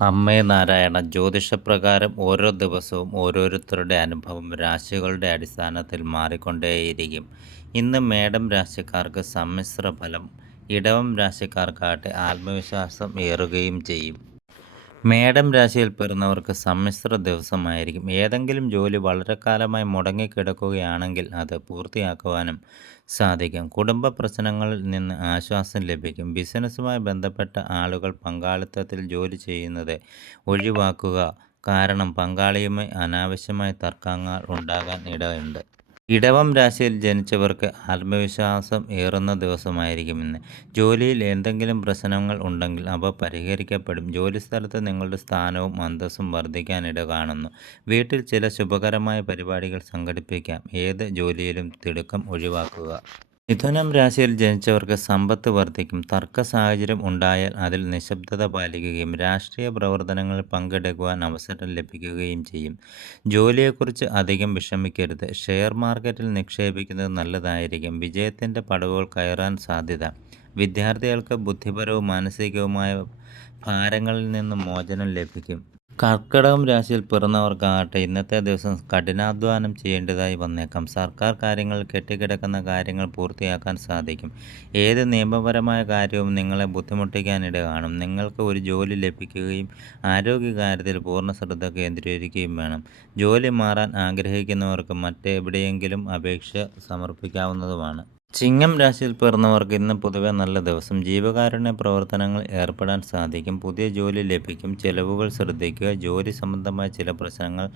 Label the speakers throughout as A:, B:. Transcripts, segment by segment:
A: അമ്മേ നാരായണ ജ്യോതിഷപ്രകാരം ഓരോ ദിവസവും ഓരോരുത്തരുടെ അനുഭവം രാശികളുടെ അടിസ്ഥാനത്തിൽ മാറിക്കൊണ്ടേയിരിക്കും. ഇന്ന് മേടം രാശിക്കാർക്ക് സമ്മിശ്ര ഫലം ഇടവം രാശിക്കാർക്കാട്ടെ ആത്മവിശ്വാസം ഏറുകയും ചെയ്യും. മേടം രാശിയിൽ പിറന്നവർക്ക് സമ്മിശ്ര ദിവസമായിരിക്കും. ഏതെങ്കിലും ജോലി വളരെ കാലമായി മുടങ്ങിക്കിടക്കുകയാണെങ്കിൽ അത് പൂർത്തിയാക്കുവാനും സാധിക്കും. കുടുംബ പ്രശ്നങ്ങളിൽ നിന്ന് ആശ്വാസം ലഭിക്കും. ബിസിനസ്സുമായി ബന്ധപ്പെട്ട ആളുകൾ പങ്കാളിത്തത്തിൽ ജോലി ചെയ്യുന്നത് ഒഴിവാക്കുക കാരണം പങ്കാളിയുമായി അനാവശ്യമായ തർക്കങ്ങൾ ഉണ്ടാകാൻ ഇടയുണ്ട്. ഇടവം രാശിയിൽ ജനിച്ചവർക്ക് ആത്മവിശ്വാസം ഏറുന്ന ദിവസമായിരിക്കും ഇന്ന്. ജോലിയിൽ എന്തെങ്കിലും പ്രശ്നങ്ങൾ ഉണ്ടെങ്കിൽ അവ പരിഹരിക്കപ്പെടും. ജോലിസ്ഥലത്ത് നിങ്ങളുടെ സ്ഥാനവും അന്തസ്സും വർദ്ധിക്കാനിട കാണുന്നു. വീട്ടിൽ ചില ശുഭകരമായ പരിപാടികൾ സംഘടിപ്പിക്കാം. ഏത് ജോലിയിലും തിടുക്കം ഒഴിവാക്കുക. മിഥുനം രാശിയിൽ ജനിച്ചവർക്ക് സമ്പത്ത് വർദ്ധിക്കും. തർക്ക സാഹചര്യം ഉണ്ടായാൽ അതിൽ നിശബ്ദത പാലിക്കുകയും രാഷ്ട്രീയ പ്രവർത്തനങ്ങളിൽ പങ്കെടുക്കുവാൻ അവസരം ലഭിക്കുകയും ചെയ്യും. ജോലിയെക്കുറിച്ച് അധികം വിഷമിക്കരുത്. ഷെയർ മാർക്കറ്റിൽ നിക്ഷേപിക്കുന്നത് നല്ലതായിരിക്കും. വിജയത്തിന്റെ പടവുകൾ കയറാൻ സാധ്യത. വിദ്യാർത്ഥികൾക്ക് ബുദ്ധിപരവും മാനസികവുമായ ഭാരങ്ങളിൽ നിന്ന് മോചനം ലഭിക്കും. കർക്കിടകം രാശിയിൽ പിറന്നവർക്കാകട്ടെ ഇന്നത്തെ ദിവസം കഠിനാധ്വാനം ചെയ്യേണ്ടതായി വന്നേക്കാം. സർക്കാർ കാര്യങ്ങൾ കെട്ടിക്കിടക്കുന്ന കാര്യങ്ങൾ പൂർത്തിയാക്കാൻ സാധിക്കും. ഏത് നിയമപരമായ കാര്യവും നിങ്ങളെ ബുദ്ധിമുട്ടിക്കാനിട കാണും നിങ്ങൾക്ക് ഒരു ജോലി ലഭിക്കുകയും ആരോഗ്യകാര്യത്തിൽ പൂർണ ശ്രദ്ധ കേന്ദ്രീകരിക്കുകയും വേണം. ജോലി മാറാൻ ആഗ്രഹിക്കുന്നവർക്ക് മറ്റെവിടെയെങ്കിലും അപേക്ഷ സമർപ്പിക്കാവുന്നതുമാണ്. ചിങ്ങം രാശിയിൽ പിറന്നവർക്ക് ഇന്ന് പൊതുവെ നല്ല ദിവസം. ജീവകാരുണ്യ പ്രവർത്തനങ്ങൾ ഏർപ്പെടാൻ സാധിക്കും. പുതിയ ജോലി ലഭിക്കും. ചെലവുകൾ ശ്രദ്ധിക്കുക. ജോലി സംബന്ധമായ ചില പ്രശ്നങ്ങൾ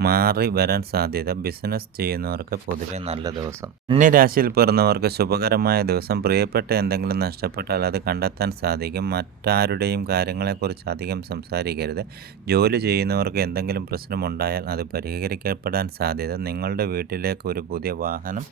A: മാറി വരാൻ സാധ്യത. ബിസിനസ് ചെയ്യുന്നവർക്ക് പൊതുവെ നല്ല ദിവസം. രാശിയിൽ പിറന്നവർക്ക് ശുഭകരമായ ദിവസം. പ്രിയപ്പെട്ട എന്തെങ്കിലും നഷ്ടപ്പെട്ടാൽ അത് കണ്ടെത്താൻ സാധിക്കും. മറ്റാരുടെയും കാര്യങ്ങളെക്കുറിച്ച് അധികം സംസാരിക്കരുത്. ജോലി ചെയ്യുന്നവർക്ക് എന്തെങ്കിലും പ്രശ്നമുണ്ടായാൽ അത് പരിഹരിക്കപ്പെടാൻ സാധ്യത. നിങ്ങളുടെ വീട്ടിലേക്ക് ഒരു പുതിയ വാഹനം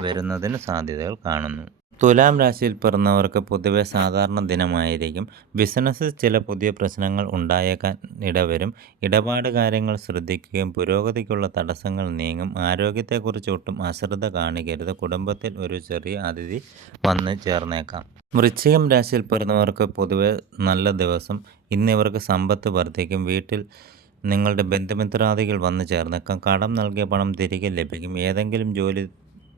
A: വരുന്നതിന് സാധ്യത. സാധ്യതകൾ കാണുന്നു. തുലാം രാശിയിൽ പിറന്നവർക്ക് പൊതുവെ സാധാരണ ദിനമായിരിക്കും. ബിസിനസ്സിൽ ചില പുതിയ പ്രശ്നങ്ങൾ ഉണ്ടായേക്കാൻ ഇടവരും. ഇടപാട് കാര്യങ്ങൾ ശ്രദ്ധിക്കുകയും പുരോഗതിക്കുള്ള തടസ്സങ്ങൾ നീങ്ങും. ആരോഗ്യത്തെക്കുറിച്ച് ഒട്ടും അശ്രദ്ധ കാണിക്കരുത്. കുടുംബത്തിൽ ഒരു ചെറിയ അതിഥി വന്ന് ചേർന്നേക്കാം. വൃശ്ചികം രാശിയിൽ പിറന്നവർക്ക് പൊതുവെ നല്ല ദിവസം. ഇന്നിവർക്ക് സമ്പത്ത് വർദ്ധിക്കും. വീട്ടിൽ നിങ്ങളുടെ ബന്ധുമിത്രാദികൾ വന്നു ചേർന്നേക്കാം. കടം നൽകിയ പണം തിരികെ ലഭിക്കും. ഏതെങ്കിലും ജോലി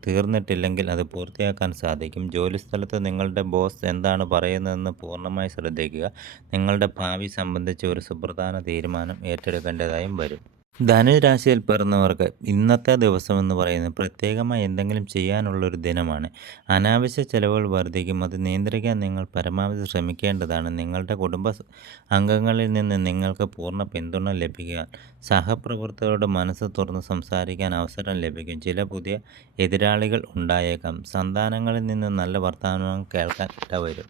A: തീർന്നിട്ടില്ലെങ്കിൽ അത് പൂർത്തിയാക്കാൻ സാധിക്കും. ജോലിസ്ഥലത്ത് നിങ്ങളുടെ ബോസ് എന്താണ് പറയുന്നതെന്ന് പൂർണമായി ശ്രദ്ധിക്കുക. നിങ്ങളുടെ ഭാവി സംബന്ധിച്ച് ഒരു സുപ്രധാന തീരുമാനം ഏറ്റെടുക്കേണ്ടതായും വരും. ധനുരാശിയിൽ പിറന്നവർക്ക് ഇന്നത്തെ ദിവസം എന്ന് പറയുന്നത് പ്രത്യേകമായി എന്തെങ്കിലും ചെയ്യാനുള്ളൊരു ദിനമാണ്. അനാവശ്യ ചെലവുകൾ വർദ്ധിക്കും അത് നിയന്ത്രിക്കാൻ നിങ്ങൾ പരമാവധി ശ്രമിക്കേണ്ടതാണ്. നിങ്ങളുടെ കുടുംബ അംഗങ്ങളിൽ നിന്ന് നിങ്ങൾക്ക് പൂർണ പിന്തുണ ലഭിക്കുക. സഹപ്രവർത്തകരുടെ മനസ്സ് തുറന്ന് സംസാരിക്കാൻ അവസരം ലഭിക്കും. ചില പുതിയ എതിരാളികൾ ഉണ്ടായേക്കാം. സന്താനങ്ങളിൽ നിന്ന് നല്ല വർത്തമാനങ്ങൾ കേൾക്കാൻ ഇടവരും.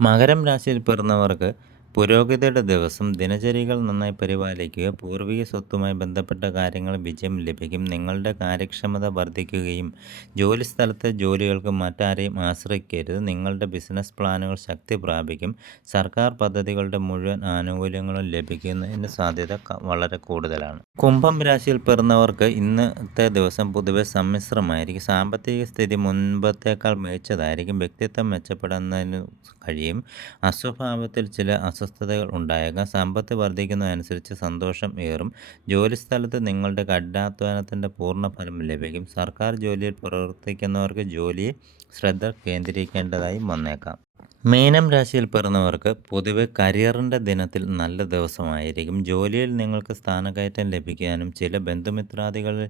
A: മകരം രാശിയിൽ പിറന്നവർക്ക് പുരോഗതിയുടെ ദിവസം ദിനചര്യകൾ നന്നായി പരിപാലിക്കുക പൂർവിക സ്വത്തുമായി ബന്ധപ്പെട്ട കാര്യങ്ങൾ വിജയം ലഭിക്കും നിങ്ങളുടെ കാര്യക്ഷമത വർദ്ധിക്കുകയും ജോലിസ്ഥലത്തെ ജോലികൾക്ക് മറ്റാരെയും ആശ്രയിക്കരുത് നിങ്ങളുടെ ബിസിനസ് പ്ലാനുകൾ ശക്തി പ്രാപിക്കും സർക്കാർ പദ്ധതികളുടെ മുഴുവൻ ആനുകൂല്യങ്ങളും ലഭിക്കുന്നതിന് സാധ്യത വളരെ കൂടുതലാണ്. കുംഭം രാശിയിൽ പിറന്നവർക്ക് ഇന്നത്തെ ദിവസം പൊതുവെ സമ്മിശ്രമായിരിക്കും. സാമ്പത്തിക സ്ഥിതി മുൻപത്തേക്കാൾ മികച്ചതായിരിക്കും. വ്യക്തിത്വം മെച്ചപ്പെടുന്നതിന് കഴിയും. അസ്വഭാവത്തിൽ ചില അസ്വ അസ്വസ്ഥതകൾ ഉണ്ടായേക്കാം. സമ്പത്ത് വർദ്ധിക്കുന്നതനുസരിച്ച് സന്തോഷം ഏറും. ജോലിസ്ഥലത്ത് നിങ്ങളുടെ കഠിനാധ്വാനത്തിന്റെ പൂർണ ഫലം ലഭിക്കും. സർക്കാർ ജോലിയിൽ പ്രവർത്തിക്കുന്നവർക്ക് ജോലിയിൽ ശ്രദ്ധ കേന്ദ്രീകരിക്കേണ്ടതായി വന്നേക്കാം. മീനം രാശിയിൽ പിറന്നവർക്ക് പൊതുവെ കരിയറിന്റെ ദിനത്തിൽ നല്ല ദിവസമായിരിക്കും. ജോലിയിൽ നിങ്ങൾക്ക് സ്ഥാനക്കയറ്റം ലഭിക്കാനും ചില ബന്ധുമിത്രാദികളിൽ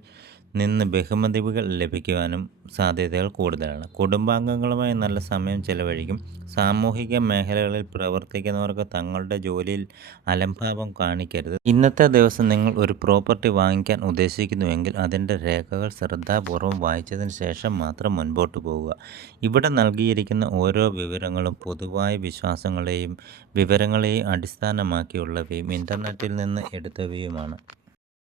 A: നിന്ന് ബഹുമതികൾ ലഭിക്കുവാനും സാധ്യതകൾ കൂടുതലാണ്. കുടുംബാംഗങ്ങളുമായി നല്ല സമയം ചെലവഴിക്കും. സാമൂഹിക മേഖലകളിൽ പ്രവർത്തിക്കുന്നവർക്ക് തങ്ങളുടെ ജോലിയിൽ അലംഭാവം കാണിക്കരുത്. ഇന്നത്തെ ദിവസം നിങ്ങൾ ഒരു പ്രോപ്പർട്ടി വാങ്ങിക്കാൻ ഉദ്ദേശിക്കുന്നുവെങ്കിൽ അതിന്റെ രേഖകൾ ശ്രദ്ധാപൂർവം വായിച്ചതിന് ശേഷം മാത്രം മുൻപോട്ട് പോവുക. ഇവിടെ നൽകിയിരിക്കുന്ന ഓരോ വിവരങ്ങളും പൊതുവായ വിശ്വാസങ്ങളെയും വിവരങ്ങളെയും അടിസ്ഥാനമാക്കിയുള്ളവയും ഇന്റർനെറ്റിൽ നിന്ന് എടുത്തവയുമാണ്.